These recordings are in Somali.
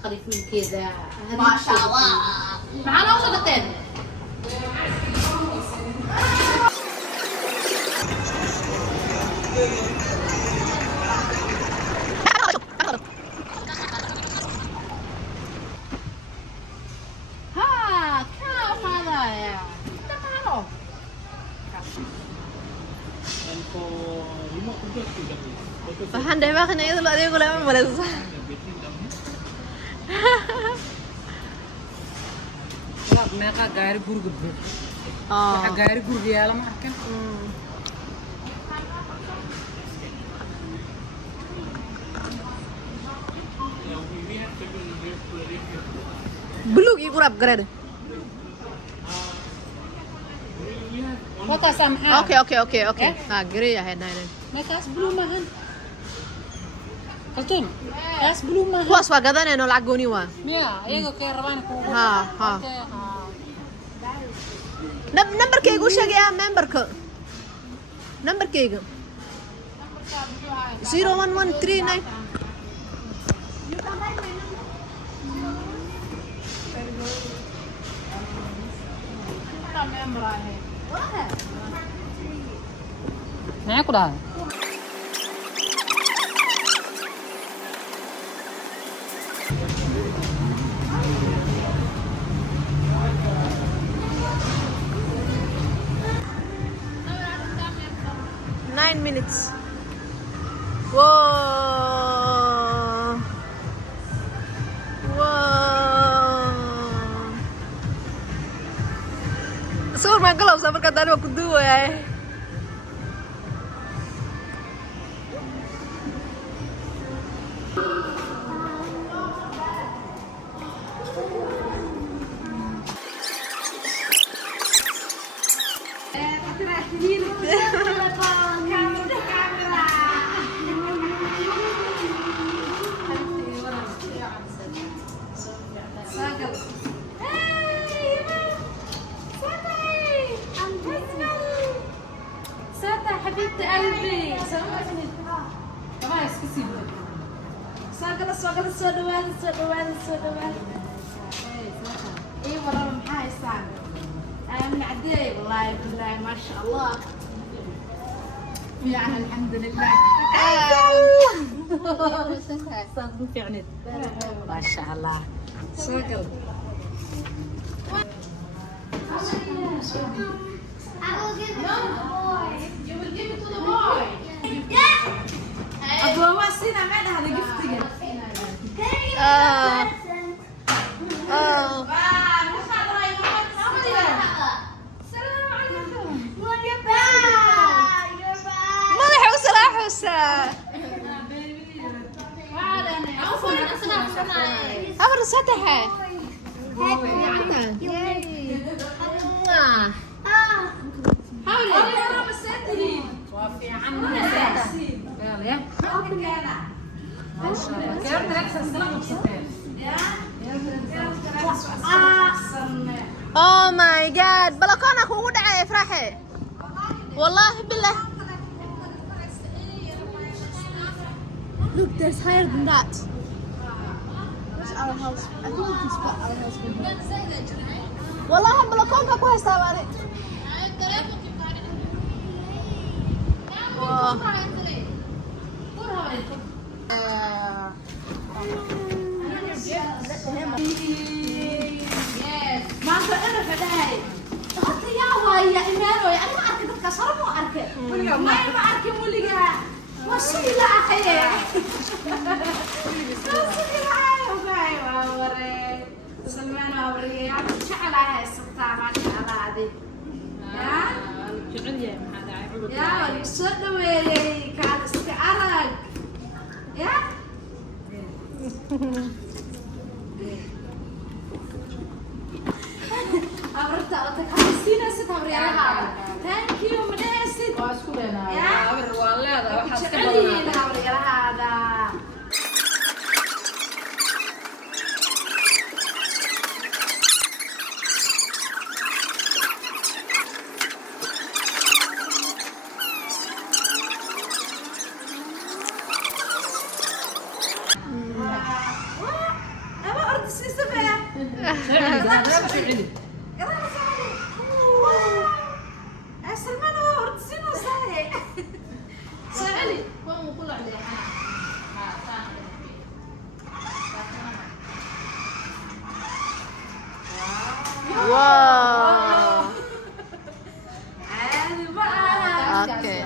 أقرف من كذا. ما شاء الله. معانا وصلتين. ها كيف هذا يا تعالوا. Pandai banget nih itu loh, dia gue lama boleh susah. لا meeqa gaari guriga buux waxa gaari guriga yaala ma arkan Belum ibu rap grade. wata samha Oke. Nah, gere ya hen. meeqaas blue maahan kaltuun kaas blue maahan Kuwas waa gadanayno lacag gooni waa. miya iyaga kay rabaan ku Ha. Numberkayga u sheegaya memberka. Numberkayga 01139. maxay ku dhahay 9 minutes. Wow. Sure, Michael, usah perkataan aku dua ya. حبيبة قلبي سامحني. طبعا اسكسي سودوان. اي والله محاي الساعة. انا من عدي والله بالله ما شاء الله. يعني الحمد لله. صادق فعلا ما شاء الله ساقل أبو واسينا ما هذا جفتي. ماذا حوسة أمر سطحة وفي عمنا قال يا ما شاء الله كيف تركز السلام مبسوطين Oh my god بلكونك وقود عاي افرحي والله بالله. Look, there's higher than that. Where's our house? I think we can spot our house from here. والله بلكونك كويس تابعني. ما أنت أنا فداي. قلت يا ويا إيمانو أنا ما أركي تكسر مو أركي. ما أركي موليها. وشي لا أخي. وشي لا أخي ووري. سلمان ووري. عم شعلها السلطان ما شاء الله هذه. يا. شغلية هذا عيب يا السدوي كان استعرق. يا. أبرت أتكلم ستابري على thank you مناسب. واسكولنا يا. والله هذا واحد شغلي نابري على هذا. شعلي سلمان هو سينو صحيح سعلي هو كله عليه واو عادي بقى اوكي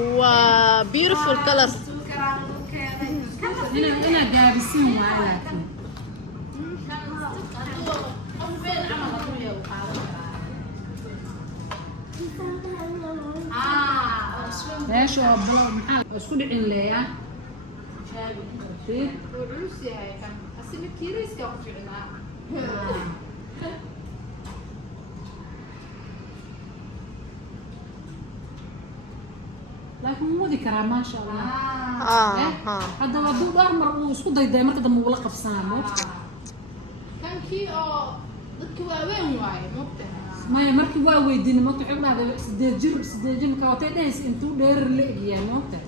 واو beautiful colors هنا جابسين معي لكن ليش هو محل اسكو دحين ليا شايف وعروسي هاي كان أسمي كيريس كوفي عنا لكن مو ذكرى ما شاء الله هذا ودود أحمر واسكو دايما مركز مو لقف سنة كان كي ضدك وين واي مبتها ما مركي واويدين ما تحب هذا سدجر كواتيدس انتو دير لقيا موقت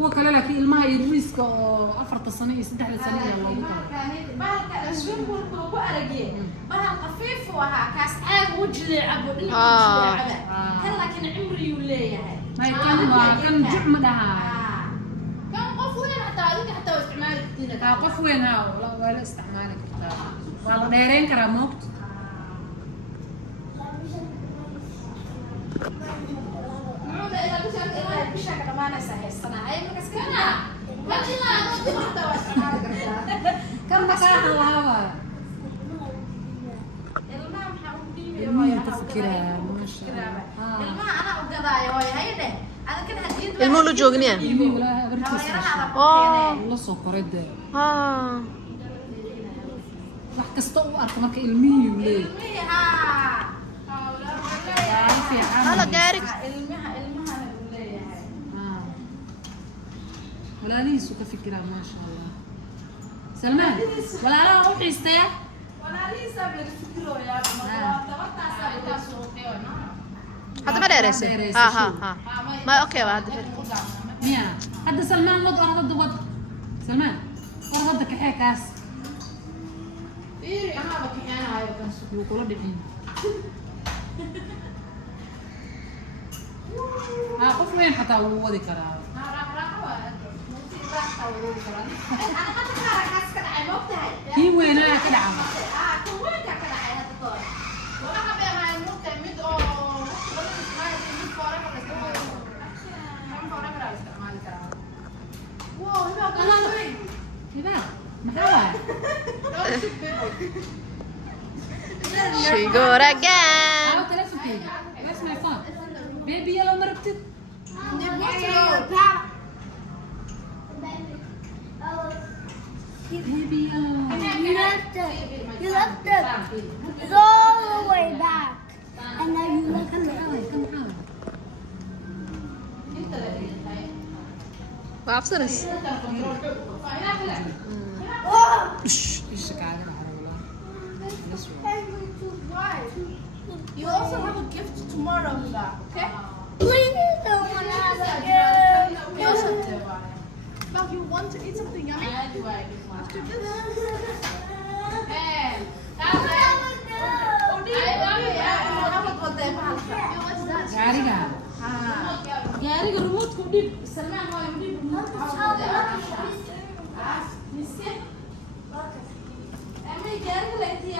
هو كلا لك الماء يريسك 4 سنة 6 سنة يلا بالك الأسبوع هو أرجع بها خفيف وها كاس عاب وجلي عبود اللي عبه كان لكن عمري وليه ما كان جعم لها كان قفوين حتى استعمالك كان قفوين ها ولا استعمالك والله دايرين كرا موقت معود إذا بشكل إلهي بشكل ما نساه السنة هاي مركز كنا وجينا نودي محتوى استعمالك كم مكان الهواء الماء محاولين الماء تفكرها ما شاء الله الماء أنا وقضايا وهي هيدا أنا كده هديد المولو جوجنيا الماء ولا بركز والله سكرت wax kasta u arko marka ilmihi leey هلا جارك ولا ليس كفكرة ما شاء الله سلمان ولا لا روح يستيا ولا ليس بالفكرة يا هذا ما دارسه ها ما اوكي هذا ميا هذا سلمان وضع انا ضد سلمان ورا ضدك حكاس إيه أنا بكي أنا هاي كان يو كل دحين قف وين حتى هو ذي كرا في وين لا كده عم كده محاول She got again. أو تلفتي بس ما يصير بيبي يلا مربتت بيبي يلا You left it. It's all the way back. And now you left it. كم حاول وابصرس ايش قاعد You also have a gift tomorrow, okay? Please don't want to have a girl. We also do. But you want to eat something yummy? After this? Hey, gaariga gaariga remote ku dhib Salman waa yimid remote Ama gaariga la intii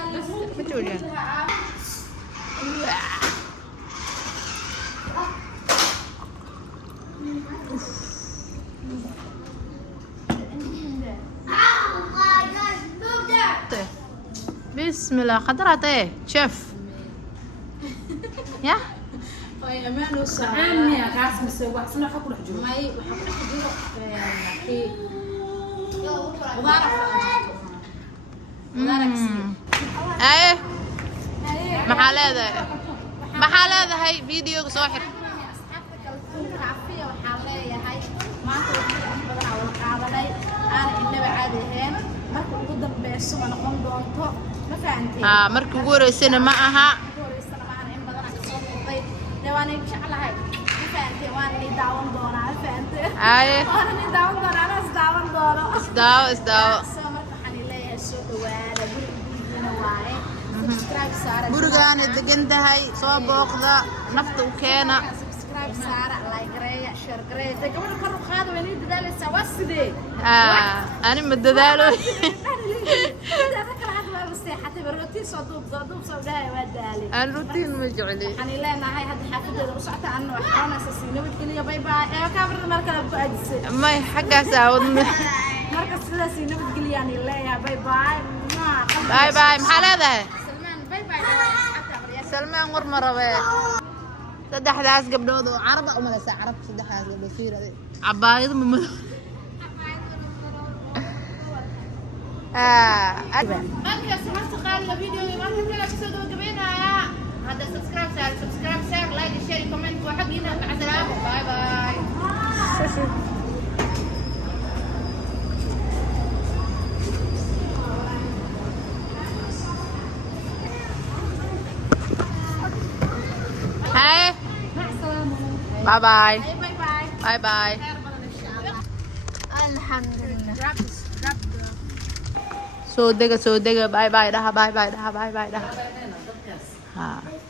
بسم الله خضرات ايه شيف يا ay amaan oo عامي قاس مسوي احسن حق روح جوا may waxa ku dhex jiro qudaar ايه maxaa leedahay videoga soo xir asxaabta kale kaafiya waxa leeyahay maanta waxaan badan wada qaadanay aan inaba caadi ahayn marka ugu dambeeyso ma noqon doonto ma fahanteen markii ugu horeysana ma aha waan jeclahay ma fahanteen waan daawan doonaa ma fahanteen Haye. Waana nin daawan doona anaa is daawan doono. Isdaawo. Soo marka waxaan leeyahay soo dhawaada gurigiina waaye. Subscribe saara. Gurigaan degan tahay soo booqda nafta u keena. Subscribe saara, like gareeya, share gareeya. Dadka gabadha kor u qaada way nii dadaalaysaa waa sidee. Ani ma dadaalo. Aan rutiin ma jecli. waxaan leenahay hadda xaafadeeda u socota anna wax qabanaysa sii nabad geliya bye bye ee kaamirada meel kale ku aadisay May xaggaas aawad. marka sidaas sii nabad geliyaan leeyahay bye bye Bye bye. Maxaa leedahay? Salmaan bye bye Salmaan war ma rabe. Saddexdaas gabdhood oo caraba u malaysa carab saddexdaas gabdhood fiirade. Cabaayad ma madaw. marka saxaabta qaali video maanta kala soo gabagabeynaya hadda subscribe share like share comment waxa diina maca salaamo bye bye Hey. Bye bye. bye bye Bye bye. alhamdulillah Soo dega bye bye daha bye bye daha bye bye daha. Ha.